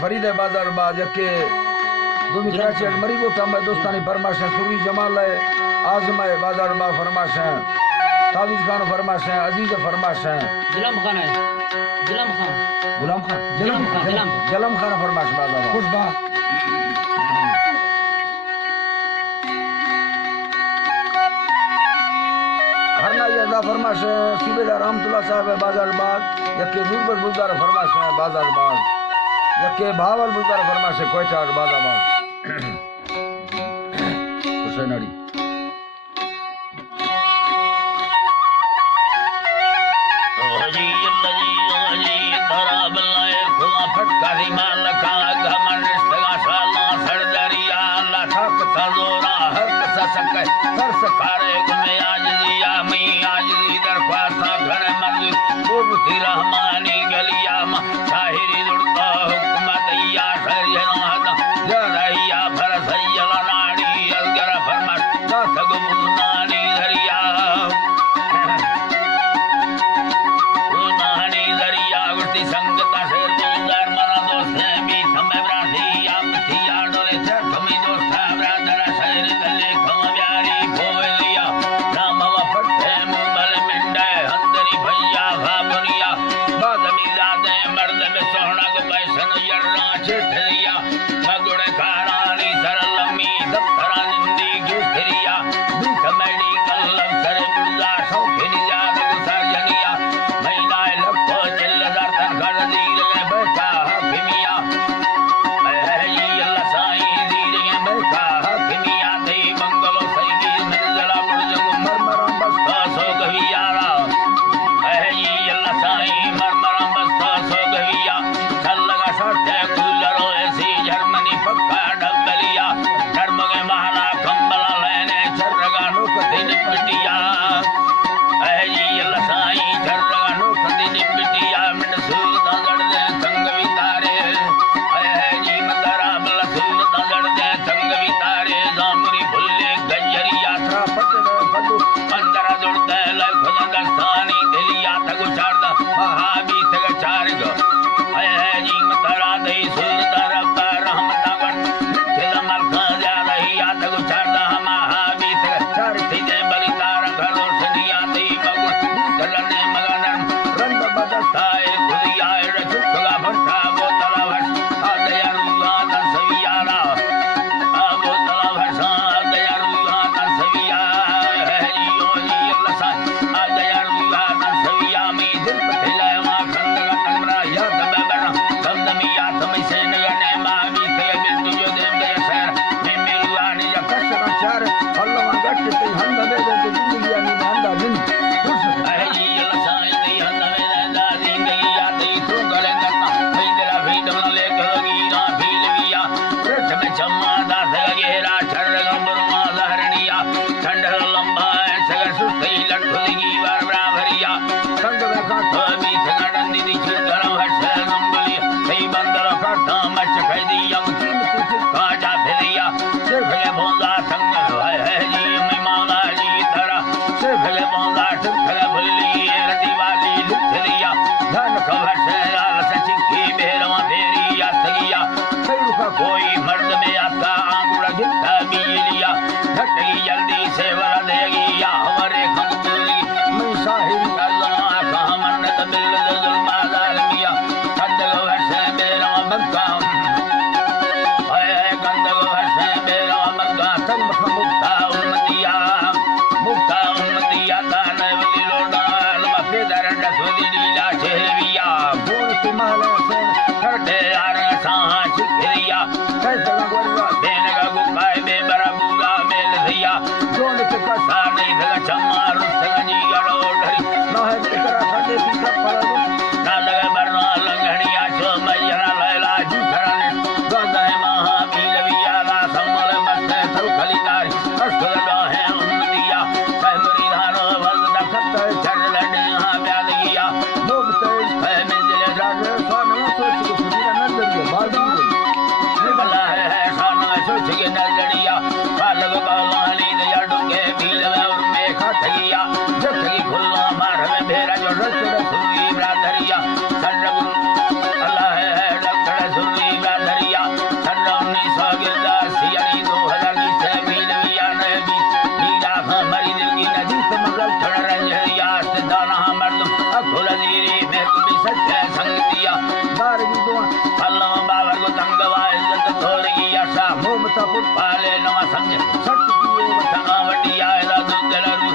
फरीद बाजार बाज के दुमी कराची मरी को काम दोस्तानी फरमाश है सुरी जमाल है आजम है बाजार बा फरमाश है तावीज खान फरमाश है अजीज फरमाश है जलम खान है जलम खान जलम खान फरमाश बाजार खुश बा हरना यदा फरमाश है सूबेदार रहमतुल्लाह साहब है बाजार बाग यके नूरबत बुलदार फरमाश है बाजार बाग यके भावल बुलदार फरमाश है कोयटा बाजार बाग हुसैन अली रहमानी गलिया शाहिरी दुर्गा हुकमत या शरिया फरसैया नाड़ी अजगर फरमत सगुनानी धरिया नानी धरिया गुटी संगता शेर बुलंदर मना दोस्त है भी समय ब्रांधी या मिथिया डोले से कमी दोस्त है ब्रादर शहर गले खम प्यारी भोलिया नाम वफते मुबल मिंडे हंदरी भैया भाबुनिया बादमी जादे मर्द में सोहना को पैसन यर्रा चिठरिया मगुड़े खारानी सरलमी दफ्तरा निंदी गुस्तिरिया दुख मेडी कल्लम सरे बुल्ला शौखिनी जाद गुसरजनिया महीना लखो चिल्लदार तनखर दीर में बैठा हकीमिया अल्लाह साईं दीर में बैठा हकीमिया दे मंगलो सईदी मिलजला बुर्जंग मरमरम बस्ता सो गवियारा अल्लाह साईं मरमरम बस्ता सो गविया लगा सटे गुलरो ऐसी जर्मनी पक्का डबलिया धर्म के महला कंबला लेने चरगा नुकते निपटिया अल्लाह साईं चरगा नुकते निपटिया मिट सूरत गड़ दे संग वितारे मतरा बल सूरत गड़ दे संग वितारे जामुरी भुल्ले गजरिया पटू अंदर जुड़ते लख दस्तानी दिलिया तगु चारदा महाबी तग चार गो जी मतरा दई सूरत रब रहमत गण दिल मलका जा रही या तगु चारदा महाबी तग चार थी दे बली तार घरो सनिया दई मगुर दलने मगनर रंग बदताए खुदिया रचुकला भट्टा बोतला भट आदया रुआ तन सवियाला बोतला भट आदया रुआ तन सविया यो जी अल्लाह सा आदया रुआ तन सविया मी दिल पथिला मा खंड तंगरा या दबरा दमदमिया तमई से नगने मा मी थे बिल जो दे दे सर में मिलवानी या कसर चार अल्लाह गट ते हंद दे दे जिंदगी यानी हंदा दिन अल्लाह साईं दे हंद में दा जिंदगी या दे तू गले करना भई दिला भीड़ में ले गगी ना भीलविया रथ में चम्मा दा सगेरा छर गंबरमा लहरनिया ठंड लंबा सगर सुस्ती लटखुलगी बार बराबरिया ठंड में काठो भी ठगड़न दी छिरधर हट नंबली सही बंदर काठा मच खैदी यम कीमती काजा भेदिया सिर्फ ले भोंदा संग है जी मेहमाना जी तरह सिर्फ ले भोंदा ठुकले भुल्ली रती वाली लिखरिया धन खबर से लाल सचिकी बेरवा बेरिया तगिया कई का कोई मर्द में आता आंगुड़ा गिट्टा बिलिया घटगी जल्दी से वरा देगी या हमारे खंगली मैं साहिब अल्लाह का मन्नत दिल जुल्मा जालिमिया गंदग वर्षे बेरवा मक्का गंदग वर्षे बेरवा मक्का तन मुक्ता उम्मतिया दान वली लोडा लमके दरड सुदी लीला चेविया बोल तिमाल से करते आर सा छिरिया कैसा गोरवा देने का गुकाए बे बराबूगा मेल दिया जोन के कसा नहीं लगा चमार सगनी गड़ो डरी ना है तेरा खडे पीछे पड़ो ना लगे बरना लंगड़िया जो मैरा लैला जुसरा ने गंगा है महाबीलविया ला समल मस्ते तो खलीदारी असला है उम्मतिया कहमरी धारो वल्द खत चढ़ लड़िया ब्यालिया लोग से है मिल राज सोना सोच के सुधीरा नजरिया बाजी निकला है मथा पुट पाले नवा समझ सट किए मथा तका वटी आए दा दुदलरू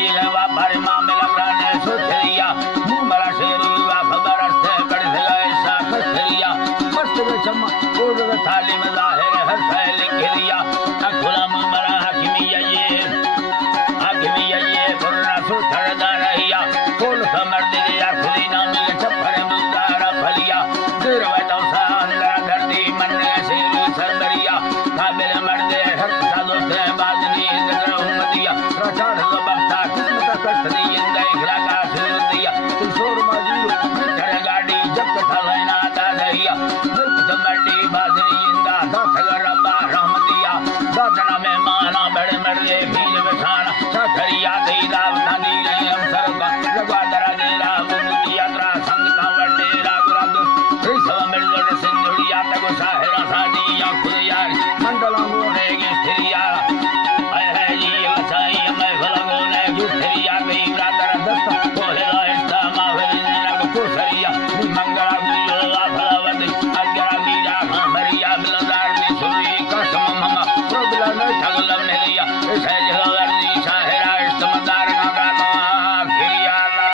ये है व्यापार मामले लगाने सोचरिया मुंह बड़ा शेरू वा खबर से बड़ से ऐसा खरिया मस्त गे चम्मा कोड थाली में जाहिर हर सैल गिरिया